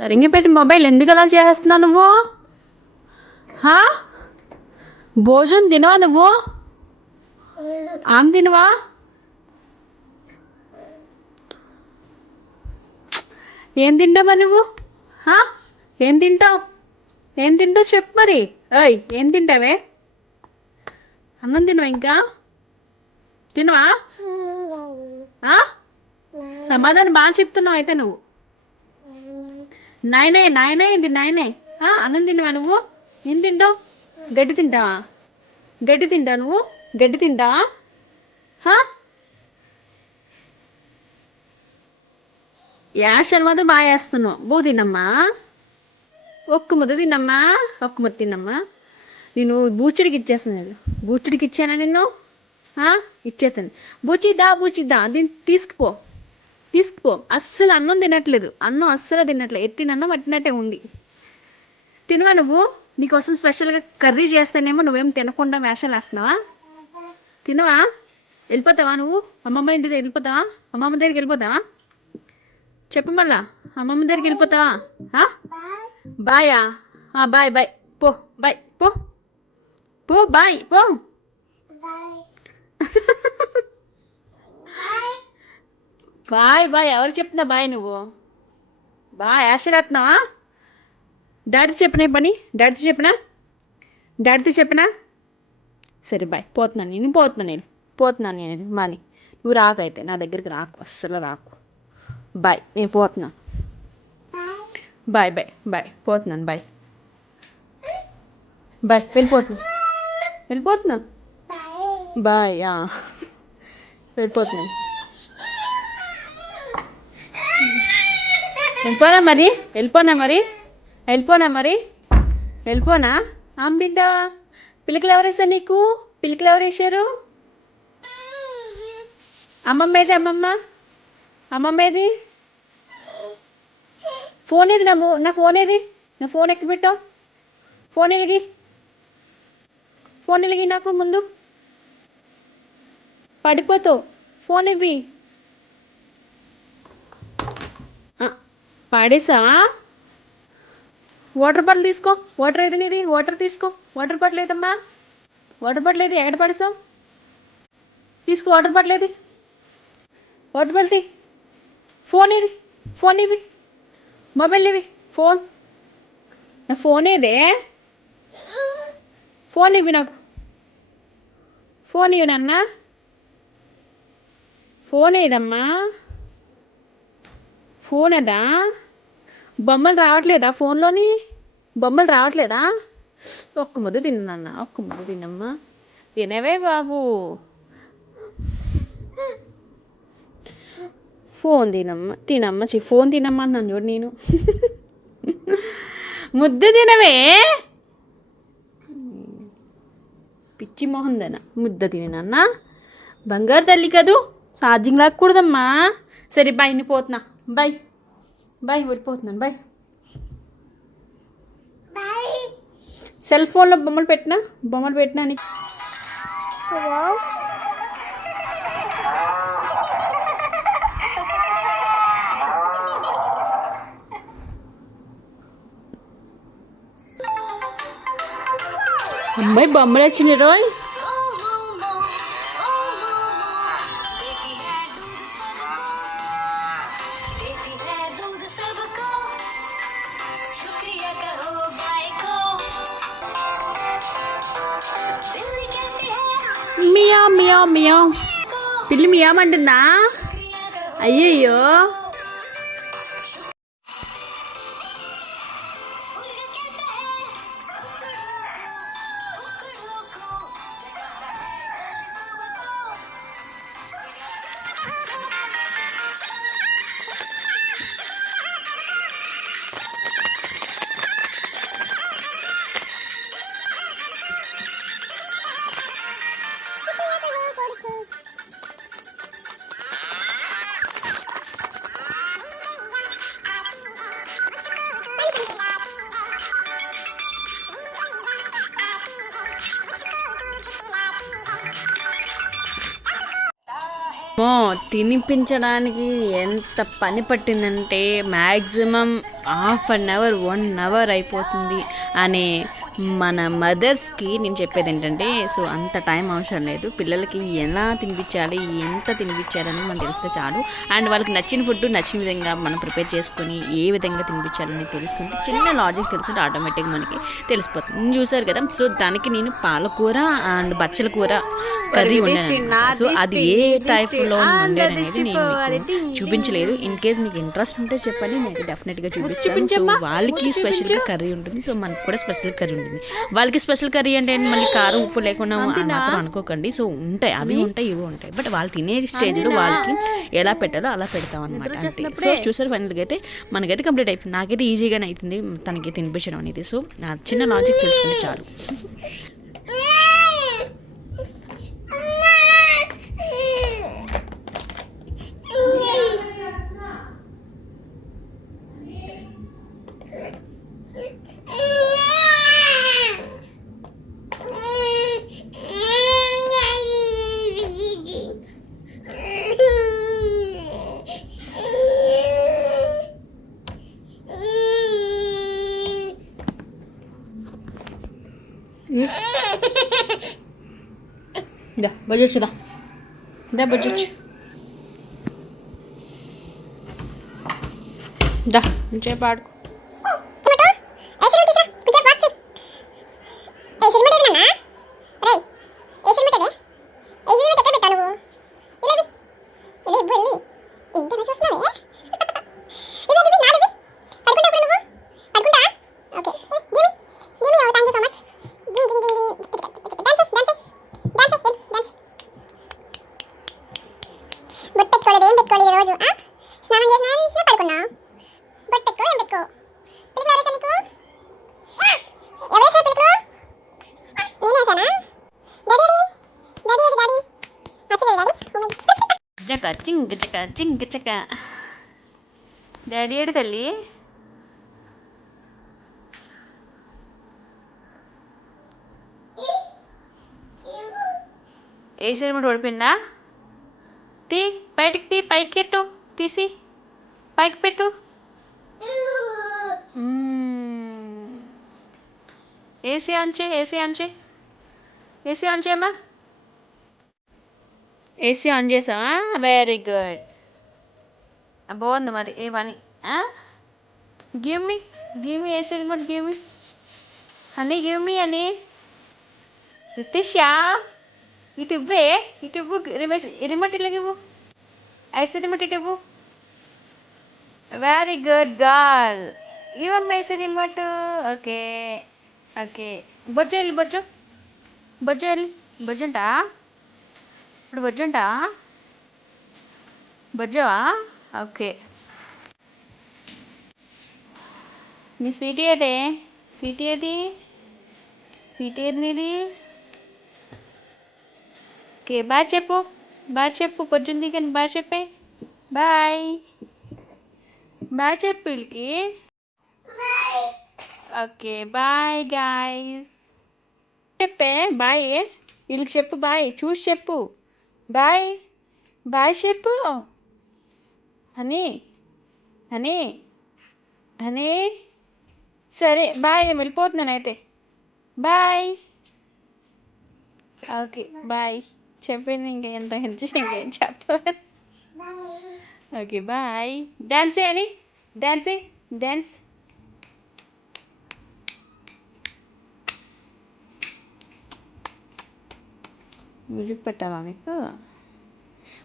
సరిగ్గా పెట్టి మొబైల్ ఎందుకు అలా చేస్తున్నావు నువ్వు? హా? భోజనం తినవా నువ్వు? ఆమె తినవా? ఏం తింటావా నువ్వు? హా? ఏం తింటావు? ఏం తింటావు చెప్పు మరి. ఏయ్, ఏం తింటావే? అన్నం తినవా? ఇంకా తినవా? సమాధానం బాగా చెప్తున్నావు అయితే నువ్వు. నాయనే నాయనే ఏంటి నాయనే? అన్నం తినవా నువ్వు? ఏం తింటావు? గడ్డి తింటావా? గడ్డి తింటావు నువ్వు? గడ్డి తింటావా? యాషలు మాత్రం బాగా వేస్తున్నావు. తినమ్మా, ఒక్క ముద్ద తిన్నమ్మా, ఒక్క ముద్ద తిన్నమ్మా. నేను బూచుడికి ఇచ్చేస్తున్నాను. బూచుడికి ఇచ్చానా నిన్ను? ఇచ్చేస్తాను. బూచిద్దా దీన్ని తీసుకుపో. అస్సలు అన్నం తినట్లేదు. అన్నం అస్సలు తినట్లేదు. ఎట్టినన్నం పట్టినట్టే ఉంది. తినవా నువ్వు? నీకోసం స్పెషల్గా కర్రీ చేస్తానేమో నువ్వేం తినకుండా వేషాలు వేస్తున్నావా? తినవా? వెళ్ళిపోతావా నువ్వు? అమ్మమ్మ ఇంటి దగ్గర వెళ్ళిపోతావా? అమ్మమ్మ దగ్గరికి వెళ్ళిపోతావా? చెప్పు మళ్ళా. అమ్మమ్మ దగ్గరికి వెళ్ళిపోతావా? బాయా? Bye bye. పో బాయ్. పో బాయ్. పో. Bye bye. ఎవరు చెప్తున్నా బాయ్ నువ్వు? బాయ్ యాషలేస్తున్నావా? డాడీతో చెప్పినా? సరే బాయ్. పోతున్నాను నేను మాని. నువ్వు రాకైతే నా దగ్గరికి రాకు, అస్సలు రాకు. బాయ్, నేను పోతున్నాను. Bye bye bye. పోతున్నాను. Bye bye. వెళ్ళిపోతున్నా. బాయ్. వెళ్ళిపోతున్నాను. వెళ్ళిపోనా? ఆమె తింటావా? పిల్లకలు ఎవరు వేసారు నీకు? పిల్లకలు ఎవరు వేసారు? అమ్మమ్మ ఏది? ఫోన్ ఏది? నా ఫోన్ ఏది? నా ఫోన్ ఎక్కి పెట్టావు. ఫోన్ వెలిగి నాకు ముందు పడిపోతావు. ఫోన్ ఇవ్వి. పాడేసావా? వాటర్ బాటిల్ తీసుకో. వాటర్ ఏది నీది? వాటర్ తీసుకో. వాటర్ బాటిల్ ఏదమ్మా? వాటర్ బాటిల్ ఏది? ఎక్కడ పడేసావు? తీసుకో వాటర్ బాటిల్ ఏది? వాటర్ బాటిల్ తీ. ఫోన్ ఏది? ఫోన్ ఇవి. మొబైల్ ఇవి. నా ఫోన్ ఏదే? ఫోన్ ఇవి నాకు. ఫోన్ ఇవి నాన్న. ఫోన్ ఏదమ్మా? ఫోన్ ఏదా? బొమ్మలు రావట్లేదా ఫోన్లోని? బొమ్మలు రావట్లేదా? ఒక్క ముద్ద తిన్నాన్న. ఒక్క ముద్ద తినమ్మా. తినవే బాబు. ఫోన్ తినమ్మా. ఫోన్ తినమ్మా అన్నాను చూడు నేను. ముద్ద తినవే. పిచ్చి మొహందన. ముద్ద తినన్న. బంగారు తల్లి కదూ, ఛార్జింగ్ రాకూడదమ్మా. సరే బాయ్, నేను పోతున్నా. బాయ్ వెళ్ళిపోతున్నాను. బాయ్. సెల్ ఫోన్లో బొమ్మలు పెట్టినా నీకు. అమ్మాయి బొమ్మలు వచ్చినాయి రోయ్. మియా పిల్లి మియామంటుందా? అయ్యయ్యో. తినిపించడానికి ఎంత పని పట్టిందంటే maximum half an hour 1 hour అయిపోతుంది అనే మన మదర్స్కి నేను చెప్పేది ఏంటంటే, సో అంత టైం అవసరం లేదు. పిల్లలకి ఎలా తినిపించాలి, ఎంత తినిపించాలని మనకు తెలిస్తే చాలు. అండ్ వాళ్ళకి నచ్చిన ఫుడ్ నచ్చిన విధంగా మనం ప్రిపేర్ చేసుకొని ఏ విధంగా తినిపించాలని తెలుస్తుంటే, చిన్న లాజిక్ తెలుస్తుంటే ఆటోమేటిక్గా మనకి తెలిసిపోతుంది. నేను చూసారు కదా. సో దానికి నేను పాలకూర అండ్ బచ్చల కూర కర్రీ వండాను. సో అది ఏ టైప్లో వండాను అనేది నేను మీకు చూపించలేదు. ఇన్ కేస్ నీకు ఇంట్రెస్ట్ ఉంటే చెప్పండి, నేను డెఫినెట్గా చూపిస్తాను. సో వాళ్ళకి స్పెషల్గా కర్రీ ఉంటుంది, సో మనకు కూడా స్పెషల్ కర్రీ ఉంటుంది. వాళ్ళకి స్పెషల్ కర్రీ అంటే మళ్ళీ కారం ఉప్పు లేకుండా మాత్రం అనుకోకండి. సో ఉంటాయి, అవి ఉంటాయి, ఇవి ఉంటాయి. బట్ వాళ్ళు తినే స్టేజ్లో వాళ్ళకి ఎలా పెట్టాలో అలా పెడతాం అనమాట, అంతే. సో చూసారు, ఫైనల్గా అయితే మనకైతే కంప్లీట్ అయిపోయింది. నాకైతే ఈజీగానే అవుతుంది తనకి తినిపించడం అనేది. సో నా చిన్న లాజిక్ తెలుసుకుంటే చాలు. దా బొజ్జొచ్చు, దా బొజ్జొచ్చు, దా ఇంచేపు ఆడుకో. జక చింగ చక చింగ చక. డాడీ ఏడు తల్లి? ఏసీ రిమోట్ ఓడిపోయిందా? తీ బయటికి, తీ పైకి పెట్టు, తీసి పైకి పెట్టు. ఏసీ ఆన్ చేయి, ఏసీ ఆన్ చేయి, ఏసీ ఆన్ చేయమ్మా. ఏసీ ఆన్ చేసావా? వెరీ గుడ్, బాగుంది మరి ఏ పని. Give me AC remote, give me honey, give me అని. రితిషా ఇటు ఇవ్వే, ఇటు ఇవ్వు రిమోట్, ఇలాగ ఇవ్వు, ఏసీ రిమోట్ ఇటు ఇవ్వు. వెరీ గుడ్ గర్ల్, ఇవ్వమ్మ ఏసీ రిమోట్. ఓకే ఓకే, బొజ్జ వెళ్ళి బొజ్జు, బొజ్జ వెళ్ళి బొజ్జంటా. ఇప్పుడు బొజ్జంటా, బొజ్జవా? ఓకే. మీ స్వీటీ అదే, స్వీటీ అది, స్వీటీ ఏది నీది? ఓకే బాయ్ చెప్పు, బాయ్ చెప్పు, పొద్దుంది కానీ బాయ్ చెప్పే. బాయ్ బాయ్ చెప్పు వీళ్ళకి. ఓకే బాయ్ గాయస్, చెప్పే బాయ్ వీళ్ళకి, చెప్పు బాయ్, చూసి చెప్పు బాయ్, బాయ్ చెప్పు హనీ, హనీ, హనీ. సరే బాయ్, వెళ్ళిపోతున్నాను అయితే, బాయ్. ఓకే బాయ్, చెప్పింది ఇంకెంత ఇంకేం చెప్పాలి. Okay bye. డాన్స్ చేయాలి, డాన్సింగ్, డాన్స్. మ్యూజిక్ పెట్టాలా మీకు?